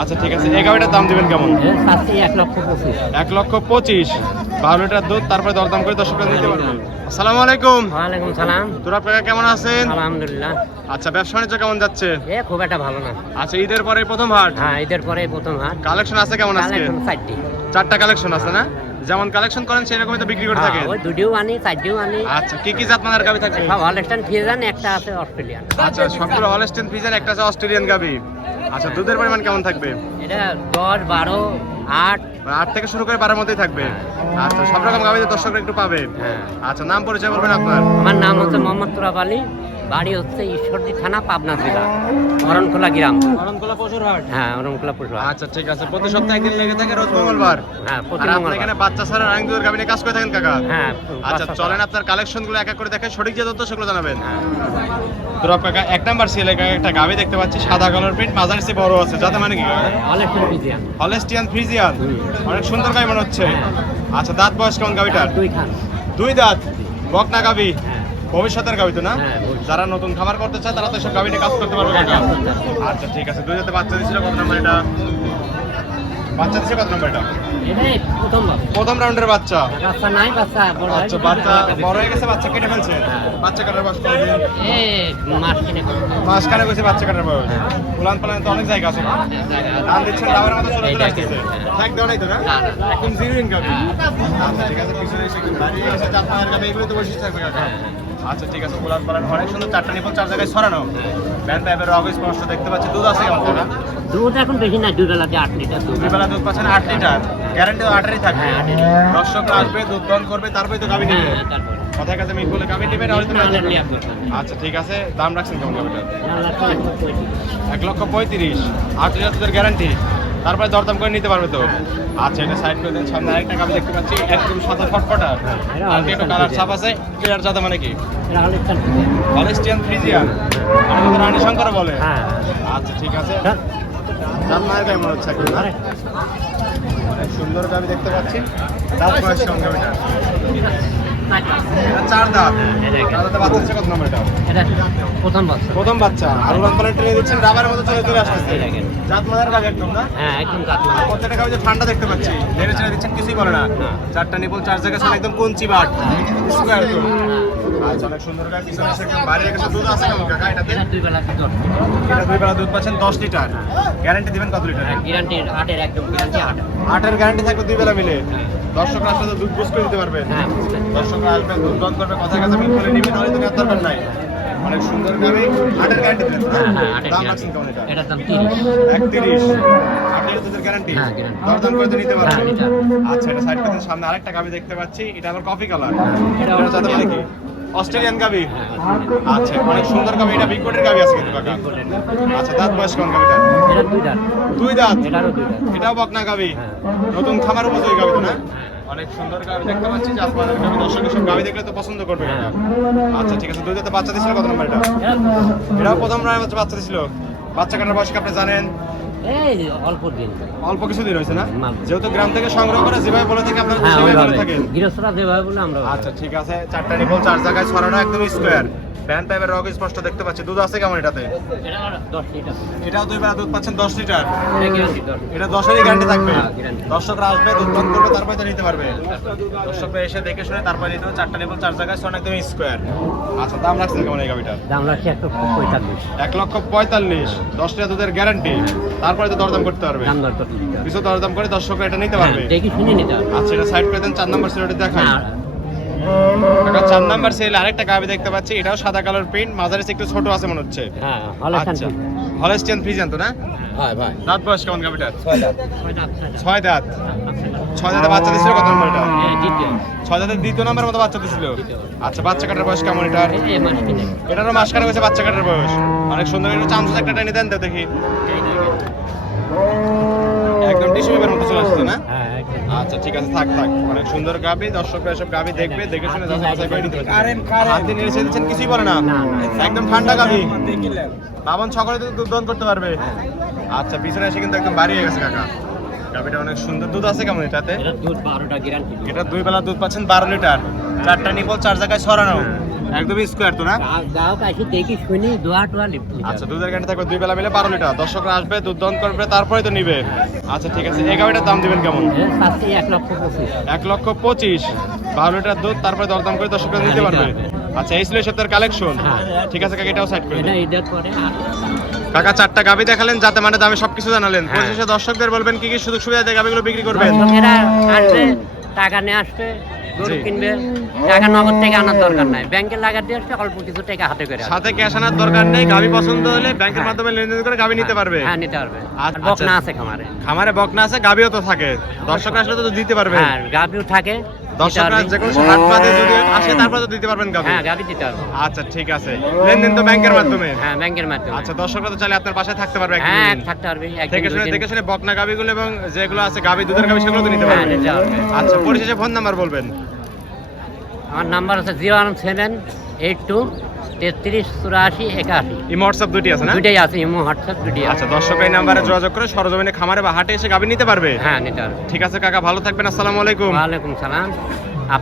আচ্ছা ঠিক আছে, এই গাভিটার দাম দিবেন কেমন? 1,25,000। 1,25,000, 12 লিটার দুধ, তারপরে দরদাম করে দর্শকরা নিতে পারবে। আসসালামু আলাইকুম। ওয়ালাইকুম সালাম। তোরা আপনারা কেমন আছেন? আলহামদুলিল্লাহ। আচ্ছা, ব্যবসা বাণিজ্য কেমন যাচ্ছে? খুব একটা ভালো না। আচ্ছা, ঈদের পরে প্রথম হাট, হ্যাঁ, ঈদের পরে প্রথম হাট। কালেকশন আছে কেমন আজকে? কালেকশন 4টি। 4টা কালেকশন আছে না? যেমন কালেকশন করেন সেরকমই তো বিক্রি করে থাকেন। ওই দুটিও আনি, 4টিও আনি। আচ্ছা, কি কি জাত মানের গাভি থাকবে? সব হলস্টাইন ফ্রিজিয়ান, একটা আছে অস্ট্রেলিয়ান। আচ্ছা, সবগুলো হলস্টেইন ফ্রিজিয়ান, একটা আছে অস্ট্রেলিয়ান গাভি। আচ্ছা, দুধের পরিমাণ কেমন থাকবে? এটা 10, 12, 8। 8 থেকে শুরু করে 12 মধ্যেই থাকবে। আচ্ছা, সব রকম গাভি দর্শকরা একটু পাবে। হ্যাঁ। আচ্ছা, নাম পরিচয় বলবেন আপনার? আমার নাম হচ্ছে মোহাম্মদ তুরাব আলী। বাড়ি হচ্ছে ঈশ্বরদী থানা, পাবনা জেলা, অরণখোলা গ্রাম। অরণখোলা পশুর হাট। হ্যাঁ, অরণখোলা পশু হাট। আচ্ছা ঠিক আছে, প্রতি সপ্তাহে একদিন লেগে থাকে, রোজ মঙ্গলবার। হ্যাঁ, প্রতি আর আপনি মঙ্গলবার। এখানে বাচ্চা ছাড়া রানিং দুধের গাভি নিয়ে কাজ করে থাকেন কাকা? হ্যাঁ। আচ্ছা, চলেন আপনার কালেকশন গুলো এক এক করে দেখেন, সঠিক যে তথ্য সেগুলো জানাবেন। হ্যাঁ। তোরা কাকা 1 নাম্বার সিএল একটা গাভি দেখতে পাচ্ছি, সাদা কালার প্রিন্ট, মাঝারি চেয়ে বড় আছে, যাতে মানে কি হলস্টাইন ফ্রিজিয়ান। Holstein Friesian. অনেক সুন্দর গাভি মনে হচ্ছে। হ্যাঁ। আচ্ছা, দাঁত বয়স কেমন গাভিটার? 2 খান। 2 দাঁত, বকনা গাভি, হ্যাঁ। ভবিষ্যতের গাভি তো না? হ্যাঁ, ভবিষ্যৎ। যারা নতুন খামার করতে চায় তারা তো সব গাভি নিয়ে কাজ করতে পারবে হ্যাঁ, কাকা। কাজ করতে পারবে। আচ্ছা ঠিক আছে, 2 দাঁতে বাচ্চা দিছিল, কত নাম্বার এটা? বাচ্চা দিছে কত নাম্বার এটা? এটাই প্রথম বার। প্রথম রাউন্ডের বাচ্চা। বাচ্চা নাই, বাচ্চা বড় হয়ে আচ্ছা, গেছে। বাচ্চা বড় হয়ে গেছে, বাচ্চা কেটে ফেলছে। বাচ্চা কাটার বয়স কতদিন? মাস কিনে করো। মাঝখানে গেছে বাচ্চা কাটার বয়স। উলান পালান তো অনেক জায়গা আছে। ধান দিচ্ছেন, ডাবের মতো চলে চলে আসতেছে। ঠ্যাক দেওয়া নাই তো না? না, না। একদম জিরো ইনকাম। আচ্ছা ঠিক আছে, পিছনে এসে একটু দাঁড়িয়ে গেছে, চার পায়ের গাবে, এগুলো তো বসে থাকবে কাকা। আচ্ছা ঠিক আছে, উলান পালান অনেক সুন্দর, 4টা নিপল 4 জায়গায় ছড়ানো। ব্যান পাইপের রগ স্পষ্ট দেখতে পাচ্ছি। দুধ আছে কেমন কাকা? দুধ এখন বেশি না, 2 বেলাতে 8 লিটার দুধ। দুই বেলা দুধ পাচ্ছেন 8 লিটার, গ্যারান্টি 8এরই থাকবে। হ্যাঁ, 8 লিটার। দর্শকরা আসবে, দুধ দহন করবে, তারপরে তো গাভি নেবে। হ্যাঁ, তারপরে কথায় কাছে মিল বলে গাভি নেবে, নাহলে তো না, নেবে। নিয়ে আসবে। আচ্ছা ঠিক আছে, দাম রাখছেন কেমন গাভিটার? 1,35,000। 1,35,000, 8 লিটার দুধের গ্যারান্টি, তারপরে দরদাম করে নিতে পারবে তো। আচ্ছা, এটা সাইড করে দেন। সামনে আরেকটা গাভি দেখতে পাচ্ছি, একদম সাদা ফটফটা, আর একটু কালার ছাপ আছে। ক্লিয়ার জাত মানে কি? এটা হলস্টাইন ফ্রিজিয়ান। হলস্টিয়ান ফ্রিজিয়ান, মানে আমাদের রানী শঙ্কর বলে। হ্যাঁ। আচ্ছা ঠিক আছে, দাম মায়ের গায়ে মনে হচ্ছে একদম না? অনেক সুন্দর গাভি দেখতে পাচ্ছি। দাঁত বয়স কেমন গাভিটা? এটা 4 দাঁত। 4 দাঁতে বাচ্চা দিচ্ছে, কত নম্বর এটা? এটা প্রথম বাচ্চা। প্রথম বাচ্চা। আর উলান পালান ট্রেনে দিচ্ছেন, রাবারের মতো চলে চলে আসতেছে। জাত মানের গাভি একদম না? হ্যাঁ, একদম কাটলা। প্রত্যেকটা গাভি যে ঠান্ডা দেখতে পাচ্ছি, নেড়ে চেড়ে দিচ্ছেন, কিছুই বলে না। 4টা নিপল 4 জায়গায় সব একদম কঞ্চি বাট স্কোয়ার তো। আচ্ছা, অনেক সুন্দর গাভি, পিছনে এসে একদম বাইরে গেছে। দুধ আছে কেমন কাকা এটাতে? এটা 2 বেলাতে 10 লিটার। এটা 2 বেলা দুধ পাচ্ছেন 10 লিটার। গ্যারান্টি দিবেন কত লিটার? গ্যারান্টি 8 একদম গ্যারান্টি 8। 8-এর গ্যারান্টি থাকবে 2 বেলা মিলে। দর্শকরা আসলে তো দুধ বুঝ করে দিতে পারবেন। হ্যাঁ। দর্শকরা আসবে, দুধ দন করবে, কথা কাছে মিল করে নিবে, নাহলে তো নেওয়ার দরকার নাই। অনেক সুন্দর গাভি, 8-এর গ্যারান্টি দিবেন তো না? হ্যাঁ, 8 দাম রাখছেন কেমন এটা? এটার দাম 30। 31, 8-এর দুধের গ্যারান্টি। হ্যাঁ, guarantee। দরদাম করে তো নিতে হ্যাঁ, পারবেন। নিতে পারবেন। আচ্ছা, এটা সাইড করে সামনে আরেকটা গাভি দেখতে পাচ্ছি, এটা আবার কফি কালার। এটা এটা সাথে মানে কি? অস্ট্রেলিয়ান গাভি। আচ্ছা, অনেক সুন্দর গাভি, এটা বিগ কোটের গাভি আছে কিন্তু কাকা। আচ্ছা, দাঁত বয়স কেমন গাভিটা? এটা 2 দাঁত। 2 দাঁত। এটারও 2 দাঁত। এটাও বকনা গাভি, হ্যাঁ। নতুন খামার উপযোগী গাভি তো না? অনেক সুন্দর গাভি দেখতে পাচ্ছি, জাতমানের গাভি। দর্শক সব গাভি দেখলে তো পছন্দ করবে কাকা। আচ্ছা ঠিক আছে, 2 দাঁতে বাচ্চা দিছিল, কত নম্বর এটা? এটাও প্রথম রায় বাচ্চা দিছিল। বাচ্চা কাটার বয়স কি আপনি জানেন? এই অল্প দিন। অল্প কিছুদিন হয়েছে না? মাত্র। যেহেতু গ্রাম থেকে সংগ্রহ করে যেভাবে বলে থাকে আপনারা হ্যাঁ, সেভাবে বলে ওইভাবে। থাকেন। গৃহস্থরা যেভাবে বলে আমরা আচ্ছা ঠিক আছে, 4টা নিপল 4 জায়গায় ছড়ানো, একদম স্কোয়ার। ব্যান পাইপের রগ স্পষ্ট দেখতে পাচ্ছি। দুধ আছে কেমন এটাতে? এটা 10 লিটার। এটাও 2 বেলা দুধ পাচ্ছেন 10 লিটার। এটা গ্যারান্টি 10। এটা 10-এরই গ্যারান্টি থাকবে। হ্যাঁ, guarantee। দর্শকরা আসবে, দুধ পান করবে, তারপরে তো নিতে পারবে। দর্শকরা এসে দেখে শুনে তারপরে নিতে হবে। 4টা নিপল 4 জায়গায় ছড়ানো, একদম স্কোয়ার। আচ্ছা, দাম রাখছেন কেমন এই গাভিটার? দাম রাখছি 145। 1,45,000, 10 লিটার দুধের গ্যারান্টি, তারপরে তো দরদাম করতে পারবে। দাম দর করতে দিতে হবে। কিছু দরদাম করে দর্শকরা এটা নিতে পারবে। হ্যাঁ, দেখি শুনে নিতে হবে। আচ্ছা, এটা সাইড করে দেন, 4 নম্বর সিলেটে দেখান। হ্যাঁ, কাকা 4 নাম্বার সেল আরেকটা গাভি দেখতে পাচ্ছি, এটাও সাদা কালার প্রিন্ট, মাঝারি একটু ছোট আছে মনে হচ্ছে। হ্যাঁ, হলস্টাইন আচ্ছা, হলস্টিয়ান ফ্রিজিয়ান তো না? ভাই ভাই। দাঁত বয়স কেমন গাভিটার? 6 দাঁত। 6 দাঁত। 6 দাঁতে বাচ্চা দিছিল, কত নম্বর এটা? দ্বিতীয়। 6 দাঁতের দ্বিতীয় নম্বর মতো বাচ্চা দিছিল। দ্বিতীয়। আচ্ছা, বাচ্চা কাটার বয়স কেমন এটার? এই মাস কিনে। এটারও মাস কাটা হয়েছে বাচ্চা কাটার বয়স। অনেক সুন্দর, একটু চামচ একটা টেনে দেন তো দেখি। একদম টিস্যু পেপারের মতো চলে আসছে না? হ্যাঁ, একদম। আচ্ছা ঠিক আছে, থাক থাক। অনেক সুন্দর গাভি, দর্শকরা এসব গাভি দেখবে, দেখে শুনে যাচাই করে নিতে পারবে। হাত দিয়ে নেড়ে ছেড়ে দিচ্ছেন, কিছুই বলে না? না, না। একদম ঠান্ডা গাভি, বাবন সকলে তো দুধ দহন করতে পারবে। আচ্ছা, পিছনে এসে কিন্তু একদম বাড়ি হয়ে গেছে কাকা। গাভিটা অনেক সুন্দর। দুধ আছে কেমন এটাতে? এটা দুধ 12টা গ্যারান্টি। এটা 2 বেলা দুধ পাচ্ছেন 12 লিটার। 4টা নিপল 4 জায়গায় ছড়ানো। একদম স্কোয়ার তো না? গ্রাহক আসি দেখি শুনি দোয়া টোয়া লিপ্ত। আচ্ছা, দুধের গ্যারান্টি থাকবে 2 বেলা মিলে 12 লিটার। দর্শকরা আসবে, দুধ দহন করবে, তারপরে তো নিবে। আচ্ছা ঠিক আছে, এই গাভিটার দাম দিবেন কেমন? শাস্তি 1,25,000। 1,25,000, 12 লিটার দুধ, তারপরে দরদাম করে দর্শকরা নিতে পারবে। আচ্ছা, এই ছিল এই সপ্তাহের কালেকশন। হ্যাঁ। ঠিক আছে কাকা, এটাও সাইড করে এটা দিন। ঈদের পরে আর কাকা 4টা গাভি দেখালেন, যাতে মানে দামে সবকিছু জানালেন। হ্যাঁ। পরিশেষে দর্শকদের বলবেন কি কি সুযোগ সুবিধা দিয়ে গাভিগুলো বিক্রি করবেন। এরা আসবে, টাকা নিয়ে আসবে, গরু জি। কিনবে, টাকা নগদ থেকে আনার দরকার নাই, ব্যাংকে লাগা দিয়ে আসবে, অল্প কিছু টাকা হাতে করে আসবে। সাথে ক্যাশ আনার দরকার নেই, গাভি পছন্দ হলে ব্যাংকের মাধ্যমে লেনদেন করে গাভি নিতে পারবে। হ্যাঁ, নিতে পারবে। আর আচ্ছা। বকনা আছে খামারে। খামারে বকনা আছে, গাভিও তো থাকে। দর্শকরা আসলে তো দিতে পারবে। হ্যাঁ, গাভিও থাকে। দর্শকরা দিতে যে পারবে। কোনো হাট বাদে যদি আসে তারপরে তো দিতে পারবেন গাভি। হ্যাঁ, গাভি দিতে পারবে। আচ্ছা ঠিক আছে, লেনদেন তো ব্যাংকের মাধ্যমে। হ্যাঁ, ব্যাংকের মাধ্যমে। আচ্ছা, দর্শকরা তো চাইলে আপনার পাশে থাকতে পারবে একদিন হ্যাঁ, দুদিন। থাকতে পারবে। একদিন, দেখে শুনে দুদিন। দেখে শুনে বকনা গাভিগুলো এবং যেগুলো আছে গাভি, দুধের গাভি, সেগুলো তো নিতে হ্যাঁ, পারবে। নিতে পারবে। আচ্ছা, পরিশেষে ফোন নাম্বার বলবেন। আমার নাম্বার আছে 01782338481। এই হোয়াটসঅ্যাপ দুটি আছে না? দুইটাই আছে, ইমো হোয়াটসঅ্যাপ দুইটাই আছে। আচ্ছা, দর্শক এই নাম্বারে যোগাযোগ করে সরজমিনে খামারে বা হাটে এসে গাভি নিতে পারবে। হ্যাঁ, নিতে পারবে। ঠিক আছে কাকা, ভালো থাকবেন। আসসালামু আলাইকুম। ওয়ালাইকুম সালাম।